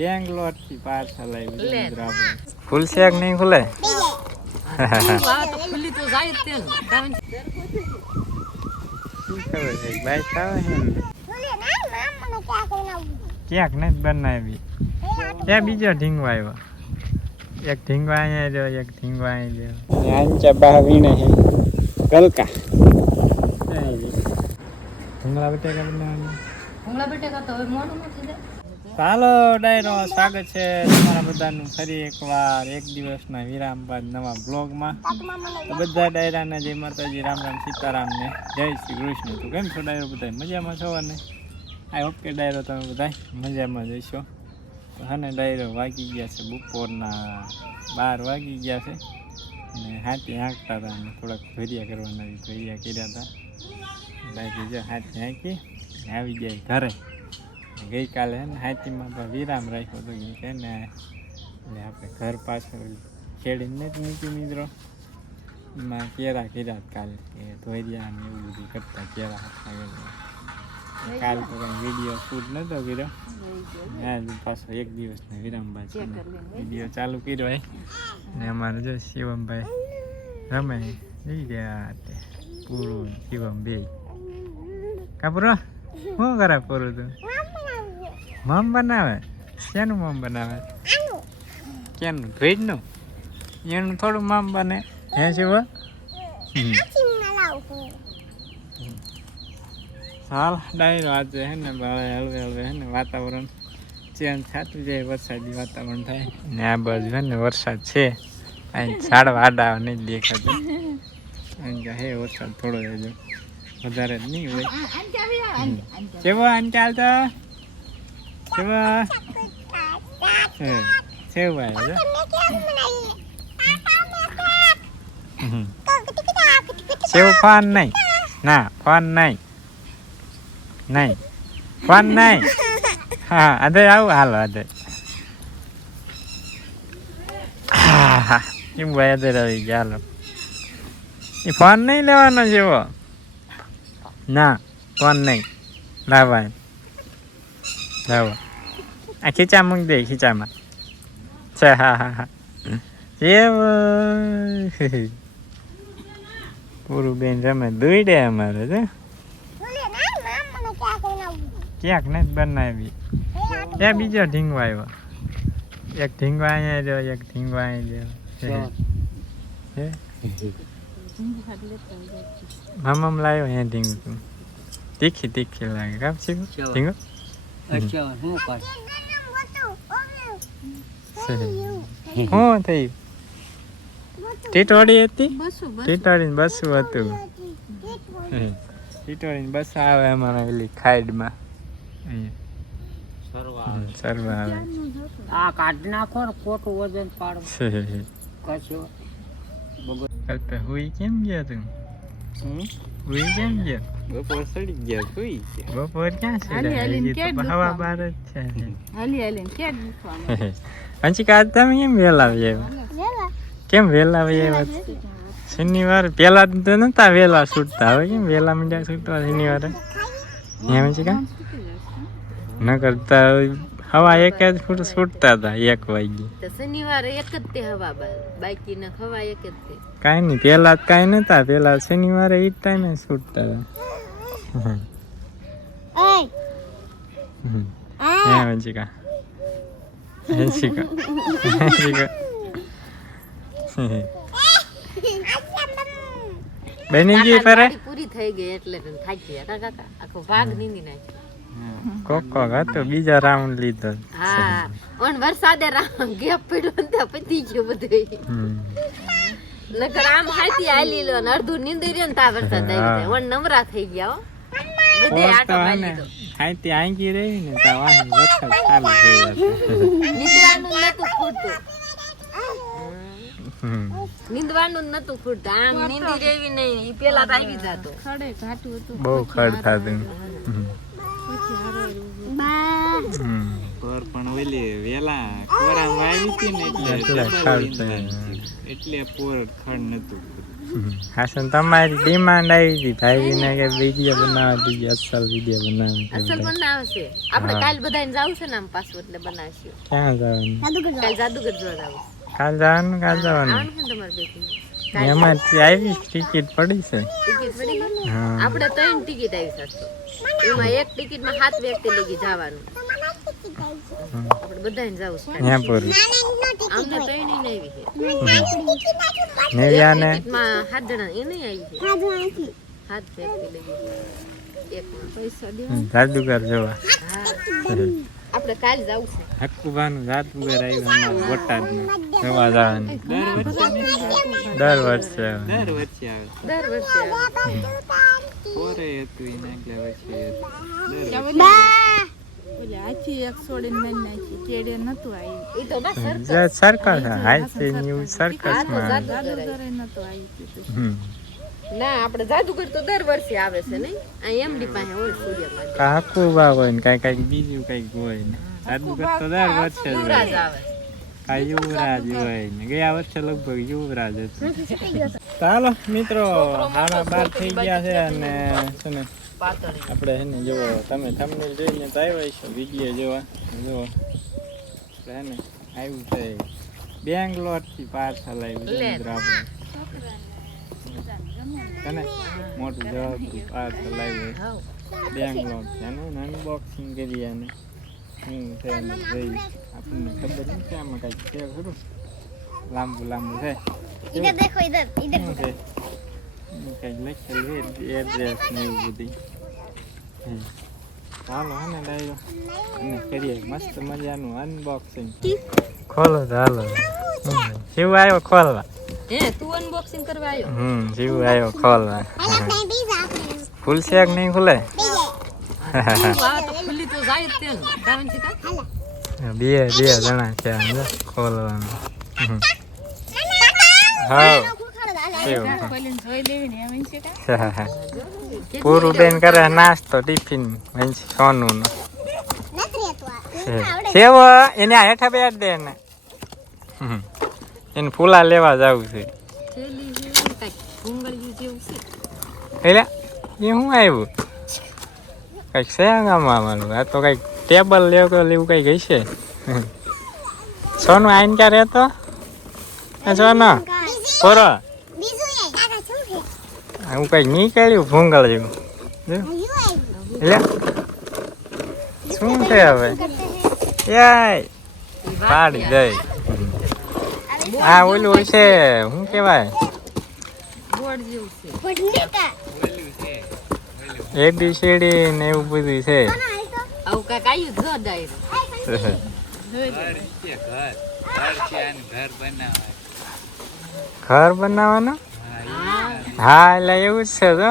બેંગ્લોરથી parcel આવ્યું છે ખુલશે કે ફૂલ શેક નહીં ખુલે? ખુલ્લી તો જાય જ તે શું ખબર છે? બાઈક આવે છે ક્યાંક નથી બનાવી. ક્યાં બીજો ઢીંગો આવ્યો. એક ઢીંગો અહીંયા રહ્યો એક ઢીંગો અહીં રહ્યો. આંચા બાવીને હે ગલકા. ઢીંગલા બટેકા બનાવવાની? ભૂંગળા બટેકા તો હવે મોડું નથી જાય. ચાલો ડાયરો, સ્વાગત છે તમારા બધાનું ફરી એકવાર, એક દિવસના વિરામ બાદ નવા બ્લોગમાં. તો બધા ડાયરાને જય માતાજી, રામ રામ, સીતારામને, જય શ્રી કૃષ્ણ. તો કેમ છો ડાયરો બધા મજામાં છો અને? આઈ હોપ કે ડાયરો, તમે બધા મજામાં જઈશો તો હા ને, ડાયરો વાગી ગયા છે, બપોરના બાર વાગી ગયા છે. અને હાથી હાંકતા હતા અને થોડાક ભર્યા કરવાના બી કર્યા હતા. ડાયરી જો હાથી હાંકી આવી ગયા ઘરે. ગઈકાલે ને હાથીમાં પણ વિરામ રાખ્યો હતો કેમ કે ને એટલે આપણે ઘર પાછળ ખેડીને નથી મૂકી મિત્રો. એમાં કેરા કર્યા કાલે કે ધોરિયા ને એવું બધું કરતા કેરા હતા કાલ તો વીડિયો શૂટ નહોતો કર્યો. આજ પાછો એક દિવસનો વિરામ બાદ વીડિયો ચાલુ કર્યો ને અમારે જો શિવમભાઈ રમે. જઈ ગયા તે પૂરું શિવમ બે કાપરો? શું કરે પૂરું તું? મમ બનાવે? શેનું મમ બનાવે? કેનું? ભેજનું? એનું થોડું મમ બને. હે શિવ? હાલ, ડાયરો આજે હે ને ભાવે હળવે હળવે હે ને વાતાવરણ ચેન્જ થતું જાય, વરસાદી વાતાવરણ થાય. ને આ બાજુ હે ને વરસાદ છે. અહીં ઝાડ વાડા નહીં દેખાતું. અહીં હે, વરસાદ થોડો હજુ વધારે જ નહીં હોય. કેવો અંચાલ તો? કેવો હે કેવો આવ્યો હમ. સેવ ફાન નહીં ના ફાન નહીં નહીં ફાન નહીં હા અદે આવું હાલો અદે કેમ ભાઈ અદે આવી ગયા હાલો એ ફોન નહીં લેવાનો જેવો ના લાવો આ ખીચા મૂકી દે ખીચામાં છે હા હા હા જેવ પૂરું બેન રમે દોડે અમારે છે ક્યાંક નથી બનાવી ત્યાં બીજો ઢીંગો આવ્યો એક ઢીંગો અહીંયા રહ્યો એક ઢીંગો અહીં રહ્યો મામમ લાવ્યો અહીંયા ઢીંગું તું તીખી તીખી લાગે કાપ છે ઢીંગો શું થયું ટીટોડી હતી? બસું, બસું. બસું હતું. ટીટોડીને બસ આવે અમારા પેલી ખાઈડમાં. સરવા આવે. આ કાઢી નાખો ને ખોટું વજન પાડો. કશો. હુઈ કેમ ગયા તું? હુઈ કેમ ગયો? બપોર સડી ગયા સુઈ બપોર ક્યાં સડ્યા હવા બાર જ છે હાલી હાલી ક્યાં દુખવાનું અંશિકા આજ તમે કેમ વહેલા આવી આવ્યા કેમ વહેલા આવી આવ્યા શનિવાર પેલા તો નતા વહેલા છૂટતા હવે કેમ વહેલા મીંડા છૂટવા શનિવારે એમ અંશિકા ન કરતા હવા એક જ ફૂટ છૂટતા હતા એક વાગે તો શનિવારે એક જ તે હવા બાકી ને હવા એક જ તે. કાંઈ નહીં પેલા તો કાંઈ નતા પેલા શનિવારે એ ટાઈમે છૂટતા હતા. હમ. હે બની ગઈ પરે પૂરી થઈ ગઈ એટલે થાકી ગયા કાકા કાકા. આખો ભાગ નીંદી નાખ્યો. કોક હતો બીજા રાઉન્ડ લીધો. હા પણ વરસાદે રામ ગેપ પડ્યો ને ત્યાં પતી ગયો બધું. નકર આમ હાથી હાલી લો ને અડધું નીંદી રહ્યો ને તા વરસાદ આવી જાય. ઓન નમરા થઈ ગયા હો. બધે આટો મારી આને લીધો આંગી રહી ને તો વાહન વરસાદ ચાલુ થઈ જતો નીંદવાનું નતું ખૂટતું. નીંદવાનું નતું ખૂટતું. આમ નીંદી રેવી નહીં. ઈ પેલા તો આવી જાતો. બહુ ખડ થતું. પર પણ ઓલી વેલા કોરા હતી ને એટલે એટલે પોર ખડ નતું હાસન તમારી ડિમાન્ડ આવી હતી. ભાઈને કે વીડિયો બનાવવા દીજે અસલ વીડિયો બનાવે અસલ બનાવશે. આપણે કાલ બધાને જાવું છે ને આમ પાછું એટલે બનાવશું. ક્યાં જવાનું? કાલ જાદુગર જોવા જાવું. કાલ જવાનું કાલ જવાનું? ને તમારે બેટી એમાં આવી ટિકિટ પડી છે. ને? આપણે ત્રણ ટિકિટ આવી શકશો એમાં એક ટિકિટમાં સાત વ્યક્તિ લગી જવાનું. જાદુગર જોવા. આપણે કાલ જાવું છે. હક્કુબાનું જાદુગર આવ્યું અમારા બોટાદમાં. જોવા જવાનું. દર વર્ષે આવે. દર વર્ષે આવે. દર વર્ષે આવે. પોરે હતું એના આગલા વર્ષે દર ઈ બસ એવું આ તો સર્કસમાં જાદુગર આવ્યું. ના આપણે જાદુગર તો દર વર્ષે આવે છે નહીં? આ એમડી પાસે હોય સૂર્યમાં કાકુબા હોય ને કઈ કઈ બીજું કંઈક હોય ને. જાદુગર તો દર વર્ષે જ યુવરાજ હોય. આવે. કા યુવરાજ હોય ને. ગયા વર્ષે લગભગ યુવરાજ હતું. ચાલો મિત્રો હાડા બાર થઈ ગયા છે અને છે ને પાતળી. આપણે એને જોવો તમે થંબનેલ જોઈને તો આવ્યા છો વીડિયો જોવા. જોવો આપણે એને આવ્યું છે બેંગ્લોરથી પાર્સલ આવ્યું આપણે તને મોટું જવાબરું પાર્સલ આવ્યું બેંગ્લોર છે એનું અનબોક્સિંગ કરી એને હું છે એને જોઈ આપણને ખબર નથી કે આમાં કાંઈક છે ખરું? લાંબુ લાંબુ છે. દેખો ઇધર ઇધર કંઈક લખેલું એડ્રેસ ને એવું બધું હાલો હાને ડાયરો. અને કરીએ મસ્ત મજાનું અનબોક્સિંગ ખોલો હાલો. જીવ આવ્યો ખોલવા. હે તું અનબોક્સિંગ કરવા આવ્યો? હમ જીવ આવ્યો ખોલવા. ખુલશે કે નહીં ખુલે? બે બે જણા છે. ખોલવાનું. હા. પૂરું બેન કરે નાસ્તો ટિફિન સોનું નો સેવો એને આ હેઠા બેઠ દે ને એને ફૂલા લેવા જવું છે. એટલે એ શું આવ્યું કંઈક શેગામાં આવવાનું આ તો કંઈક ટેબલ લેવો લેવું કંઈક હશે. સોનું આઈન ક્યાં રહેતો? સોનો? બરો હું કઈ નીકળ્યું ભૂંગળ જેવું? એટલે શું છે હવે? યાય. પાડી દઈ. આ ઓલું હોય છે શું કહેવાય? એબીસીડી ને એવું બધું છે. ઘર બનાવવાનું? હા એટલે એવું જ છે તો.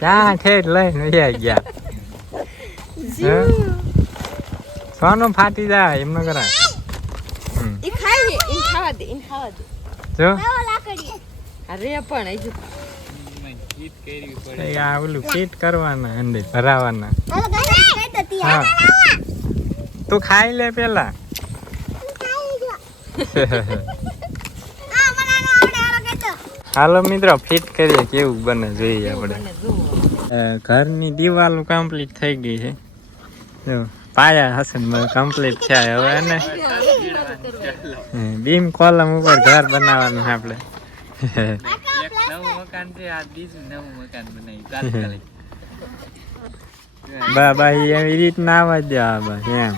ત્યાં ઠેઠ લઈને વ્યાઈ ગયા? સોનું ફાટી જાય એમ ન કરાય. ફિટ કરવાના અંદર ભરાવાના. હા. તું ખાઈ લે પેલા. હાલો મિત્રો ફિટ કરીએ કેવું બને જોઈએ આપણે. ઘરની દિવાલો કમ્પ્લીટ થઈ ગઈ છે. જો પાયા હશે કમ્પ્લીટ થયા હવે એને બીમ કોલમ ઉપર ઘર બનાવવાનું છે આપણે. બાબા એવી રીતના આવવા દે બાબા એમ.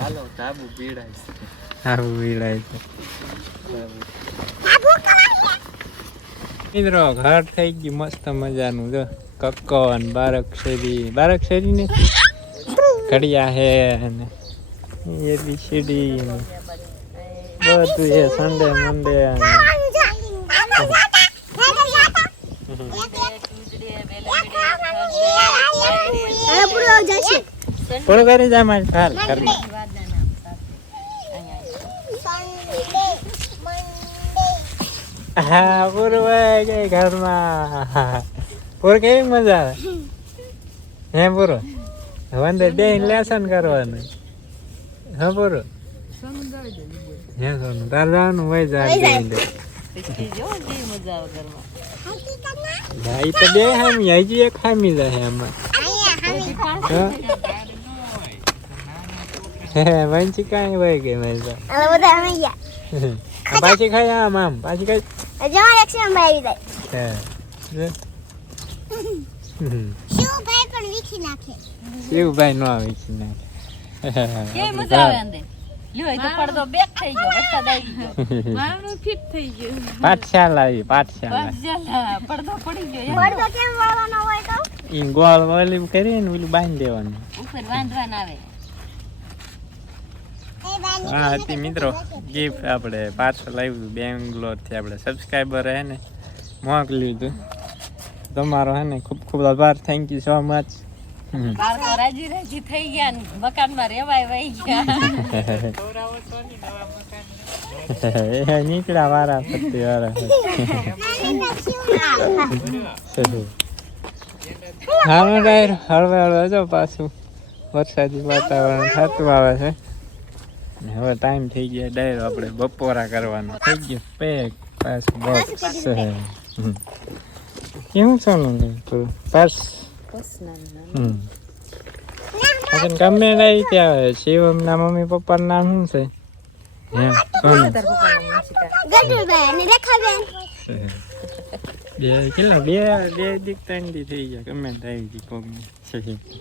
હાલો તાબુ પીડાય છે. પીડાય મિત્રો ઘર થઈ ગયું મસ્ત મજાનું જો કક્કો અને બારક શેરી બારક શેરી ને ઘડિયા હે અને એ બી શેરી બધું છે સન્ડે મંડે પણ કરી જાય મારી હાલ ઘરમાં હા પૂરું વહી ગઈ ઘરમાં. પૂર કેવી મજા આવે? હે પૂરો? હવે અંદર બે લેસન કરવાનું. હા પૂરું? હે સોનું. તાર જવાનું હોય જા પછી જો કેવી મજા આવે ઘરમાં ભાઈ તો બે હામી હજી એક હામી જાય હા? હે વંચી કાંઈ વહી ગઈ મારી તો? ગયા પાછી ખાઈ આમ આમ પાછી ખાઈ. જવા એક્શન ભાઈ આવી જાય. હે જો. હમ. શું ભાઈ પણ વીખી નાખે? શિવભાઈ નો આવે છે ને કેવી મજા આવે અંદર? લ્યો એ તો પડદો બેક થઈ ગયો વરસાદ આવી ગયો. પાઠશાલા આવી પાઠશાલા બસ ચાલ પડદો પડી ગયો. પડદો કેમ વાળવાનો હોય તો? ઈ ગોળ ઓલી કરી ને ઓલું બાંધી દેવાનું. ઉપર વાંધવાન આવે. હા હતી મિત્રો ગિફ્ટ આપણે પાર્સલ આવ્યું બેંગ્લોરથી આપણે સબસ્ક્રાઈબર હે ને મોકલ્યું હતું તમારો હે ને ખૂબ ખૂબ આભાર થેન્ક યુ સો મચ રાજી રાજી થઈ ગયા ને મકાનમાં રેવાય વહી ગયા નીકળ્યા વારા પત્તી વારા હા ડાયર હળવે હળવે જો પાછું વરસાદી વાતાવરણ થતું આવે છે હવે ટાઈમ થઈ ગયા, ડાયરો આપણે બપોરા કરવાનો. થઈ ગયો, પેક, પાસ બોક્સ કેવું સોનું ને તું પાસ? હમ. ગમે રહી ત્યાં શિવમના મમ્મી પપ્પાનું નામ શું છે? બે, કેટલા? બે બે દીક ત્રણ દી થઈ ગયા કમેન્ટ આવી હતી કોકની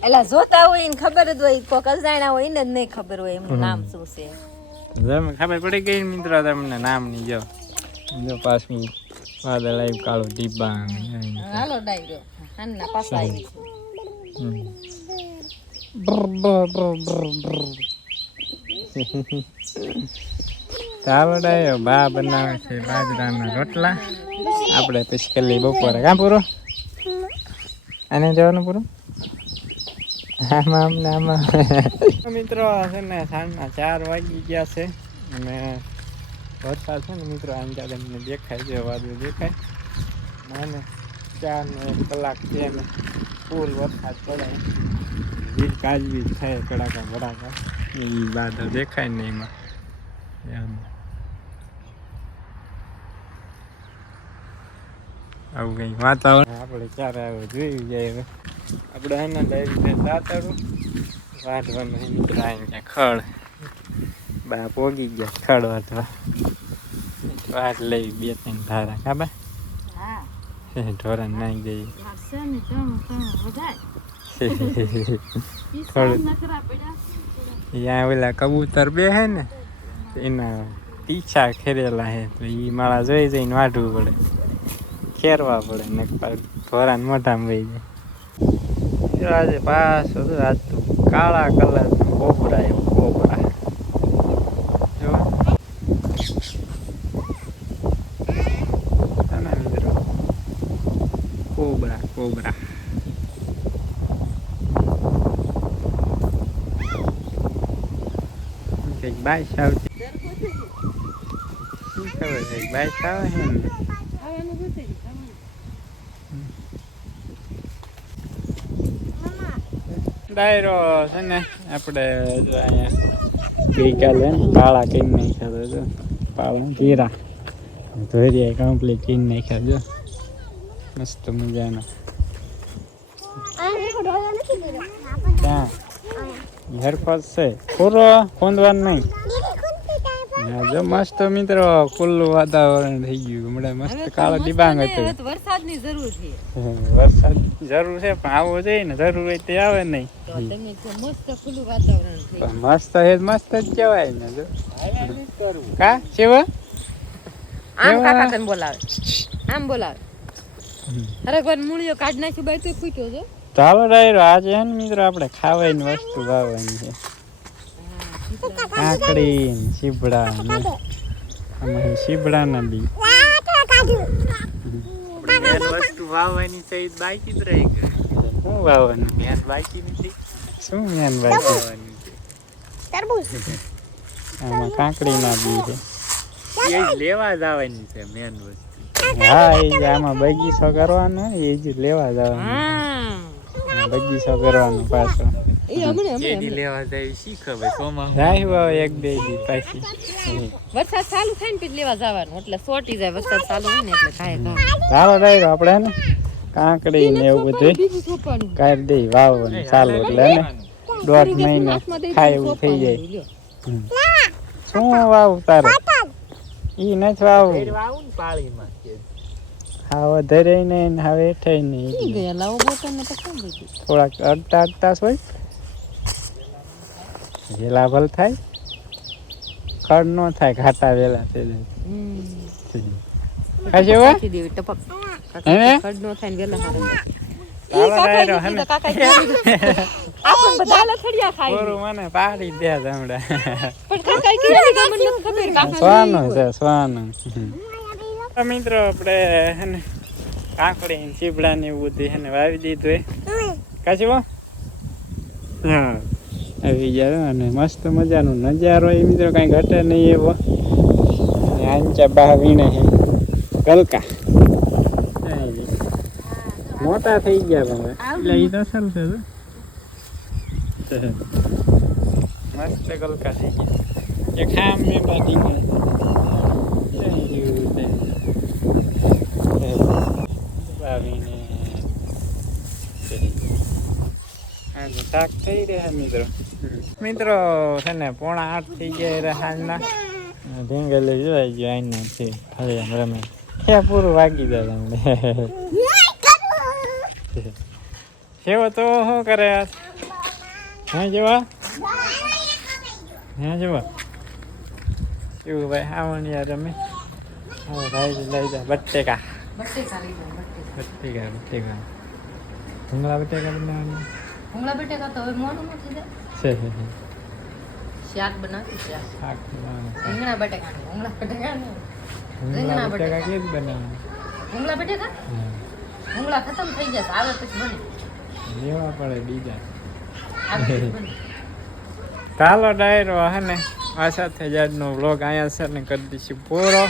એલા જોતા હોય ને ખબર જ હોય કોક અજાણ્યા હોય ને જ નહીં ખબર હોય એમનું નામ શું છે. જેમ ખબર પડી ગઈ મિત્ર તમને નામની જો. જો પાછું વાદળ આવ્યું કાળું ડીબાંગ હાલો ડાયરો. હાનના પાછા આવી. ચાલો ડાયો બા બનાવે છે બાજરાના રોટલા. આપણે પછી કરી બપોરે. કાં પૂરો? આને જવાનું પૂરું? આમાં આમ. આમાં મિત્રો છે ને સાંજના ચાર વાગી ગયા છે. અને વરસાદ છે ને મિત્રો આંજા મને દેખાય છે, વાદળ દેખાય. અને ચાર ને એક કલાક છે ને ફૂલ વરસાદ પડે. વીજ, ગાજવીજ થાય કડાકા ભડાકા. એ બાદળ દેખાય ને એમાં. આવું કઈ વાતાવરણ. આપણે ક્યારે આવું જોઈ જાય હવે. આપણે એના ડાયરી દાતાડું વાઢવાનું એ નીકળે અહીંયા ખડ. બા પોગી ગયા ખડ વાટવા વાટ લઈ બે ત્રણ ધારા કાબા ઢોરણ નાઈ ગઈ. ત્યાં ઓલા કબૂતર બે હે ને એના પીછા ખેરેલા હે તો એ માળા જોઈ જઈને વાઢવું પડે. ખેરવા પડે, ને ઢોરાને મોઢામાં વહી જાય. આજે પાછો આજ તો કાળા કલર કોબરા એવું કોબરા. Cobra cobra. કંઈક બાઈસ આવતી. શું ખબર બાય બાઈસ આવે છે ને ડાયરો છે ને, આપણે જો અહીંયા ગઈકાલે પાળા કઈ નાખ્યા જો. પાળા જીરા ધોરિયા કમ્પ્લીટ કઈ નાખ્યા, જો. મસ્ત મજાના. ત્યાં હેરફોસ છે. પૂરો ખોંદવાનું નહીં. જો મસ્ત મિત્રો ખુલ્લું વાતાવરણ થઈ ગયું. હમણાં મસ્ત કાળો ડિબાંગ હતો. વરસાદની જરૂર છે. વરસાદ જરૂર છે પણ આવો જોઈએ ને જરૂર હોય તે આવે નહીં. તો તમે તો મસ્ત ખુલ્લું વાતાવરણ મસ્ત હે મસ્ત જ કહેવાય ને જો. કા? શિવા? આમ કાકા તને બોલાવે. આમ બોલાવે. અરે કોઈ મૂળિયો કાઢ નાખ્યું બાય તો ફૂટ્યો છે. ચાલો ડાયરો આજે હે ને મિત્રો આપણે ખાવાની વસ્તુ વાવવાની છે. કાકડી ને અમે ને આમાં બી વસ્તુ વાવવાની છે બાકી જ રહી ગઈ. શું વાવવાનું? મેન બાકી નથી. શું મેન વાવવાની છે તરબૂચ આમાં કાકડીના બી છે. એ જ લેવા જવાની છે મેન વસ્તુ. હા એ આમાં બગીચો કરવાનો એ જ લેવા જવાનું બગીચો કરવાનો પાછો. એ લેવા જાય શી ખબર? સોમાં. રાહ્યું એક બે દી પાછી. વરસાદ ચાલુ થાય ને પછી લેવા જવાનું એટલે સોટી જાય વરસાદ ચાલુ હોય ને એટલે ચાલો ડાયરો આપણે ને? કાંકડી ને એવું બધું કાઢી દઈ વાવવાનું ચાલુ એટલે ને? દોઢ મહિના ખાય એવું થઈ જાય. શું વાવ તારે? ઈ નથી વાવું આવું ને પાળીમાં કે હા વધારે ને હવે થઈ નહીં એટલે. બોટલ ને તો કેમ બીજું? થોડાક અડતા અડતા હોય વેલા ભલ થાય. ખડ નો થાય ઘાટા વેલા થઈ જાય. ખાશે હે? ખડ નો થાય વેલા પણ કાકા ખબર. તો મિત્રો આપણે હે ને કાંકડી ને ચીબડા ને એવું બધું હે ને વાવી દીધું કાશી હો? હા. આવી ગયા અને મસ્ત મજાનો નજારો એ મિત્રો કાંઈ ઘટે નહીં એવો. અને આંચા બા વીણે હે. ગલકા. મોટા થઈ ગયા તમે એટલે એ તો સારું છે મસ્ત ગલકા થઈ ગયા. એ ખામ મેં બાકી હા તો શાક થઈ રહ્યા મિત્રો. મિત્રો છે ને પોણા આઠ થઈ ગયા હાલના. ઢીંગલી જોઈ ગયો આઈને છે ખાલી આમ રમે. એ પૂરું વાગી જાય તમને સેવો તો શું કરે હે જેવા? હે જેવા? શું ભાઈ આવણિયા રમે. હવે ભાઈ લઈ જા બટેકા. બટેકા બટેકા. ભૂંગળા બટેકા બનાવવાની. ભૂંગળા બટેકા તો હવે મોડું નથી છે. શાક બનાવી શાક. શાક રીંગણા બટેકા ભૂંગળા બટેકા. રીંગણા બટેકા. કેવી બનાવવાનું ભૂંગળા બટેકા ભૂંગળા ખતમ થઈ જશે આવે પછી બને. લેવા પડે બીજા. કાલો ડાયરો હે ને આ સાથે જ આજનો વ્લોગ અહીંયા છે ને કરી દઈશું પૂરો.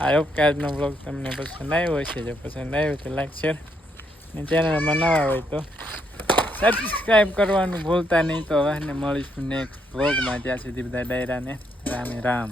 આ ઓકે આજનો વ્લોગ તમને પસંદ આવ્યો છે જો પસંદ આવ્યો તો લાઈક શેર ને ચેનલમાં નવા હોય તો સબસ્ક્રાઈબ કરવાનું ભૂલતા નહીં તો હવે મળીશું નેક્સ્ટ વ્લોગમાં ત્યાં સુધી બધા ડાયરાને રામે રામ.